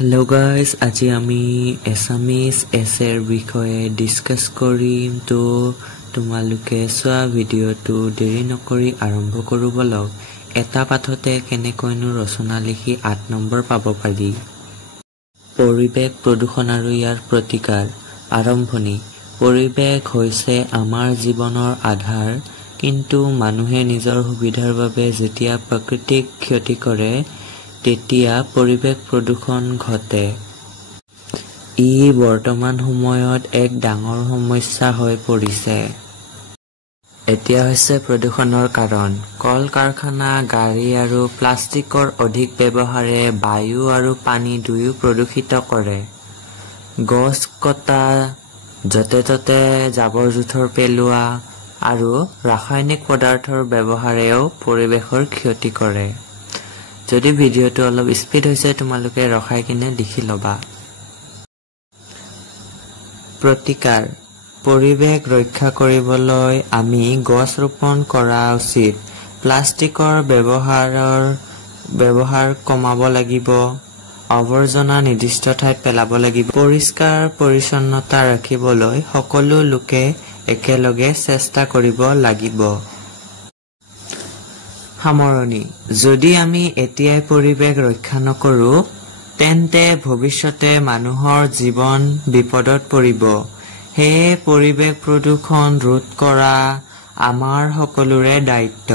Hello guys, আজি আমি Assamese এছৰ বিষয়ে ডিসকাস কৰিম তো তোমালোকে চোৱা ভিডিওটো দেৰি নকৰি আৰম্ভ কৰো বলক এটা পাঠতে কেনেকৈনো ৰচনা লিখি 8 নম্বৰ পাব পাৰি পৰিবেশ প্ৰদূষণ আৰু ইয়াৰ প্ৰতিকাৰ আৰম্ভণি পৰিবেশ হৈছে আমাৰ জীৱনৰ আধাৰ কিন্তু মানুহে নিজৰ সুবিধাৰ বাবে যেতিয়া প্ৰাকৃতিক ক্ষতি কৰে তেতিয়া পৰিবেশ প্ৰদূষণ ঘটে ই বৰ্তমান সময়ত এক ডাঙৰ সমস্যা হৈ পৰিছে এতিয়া হৈছে প্ৰদূষণৰ কাৰণ কল কাৰখানা গাড়ী আৰু প্লাষ্টিকৰ অধিক ব্যৱহাৰে বায়ু আৰু পানী দুয়ো প্ৰদূষিত কৰে গছ কটা যতে ততে জাবৰ-জোথৰ পেলোৱা আৰু ৰাসায়নিক পদাৰ্থৰ ব্যৱহাৰেও পৰিবেশৰ ক্ষতি কৰে যদি ভিডিওটো অলপ স্পীড হৈছে তোমালোকে ৰখাই কিনে লিখি লবা প্ৰতিকাৰ পৰিবেশ ৰক্ষা কৰিবলৈ আমি গছ ৰোপণ কৰা উচিত প্লাষ্টিকৰ ব্যৱহাৰ কমাব লাগিব আৱৰ্জনা নিৰ্দিষ্ট ঠাইত পেলাব লাগিব পৰিষ্কাৰ পৰিচ্ছন্নতা ৰাখিবলৈ সকলো লোকে একেলগে চেষ্টা কৰিব লাগিব সামৰণি যদি আমি এতিয়াই পৰিবেশ ৰক্ষা নকৰো তেন্তে ভৱিষ্যতে মানুহৰ জীৱন বিপদত পৰিব হে পৰিবেশ প্ৰদূষণ ৰোধ কৰা আমাৰ সকলোৰে দায়িত্ব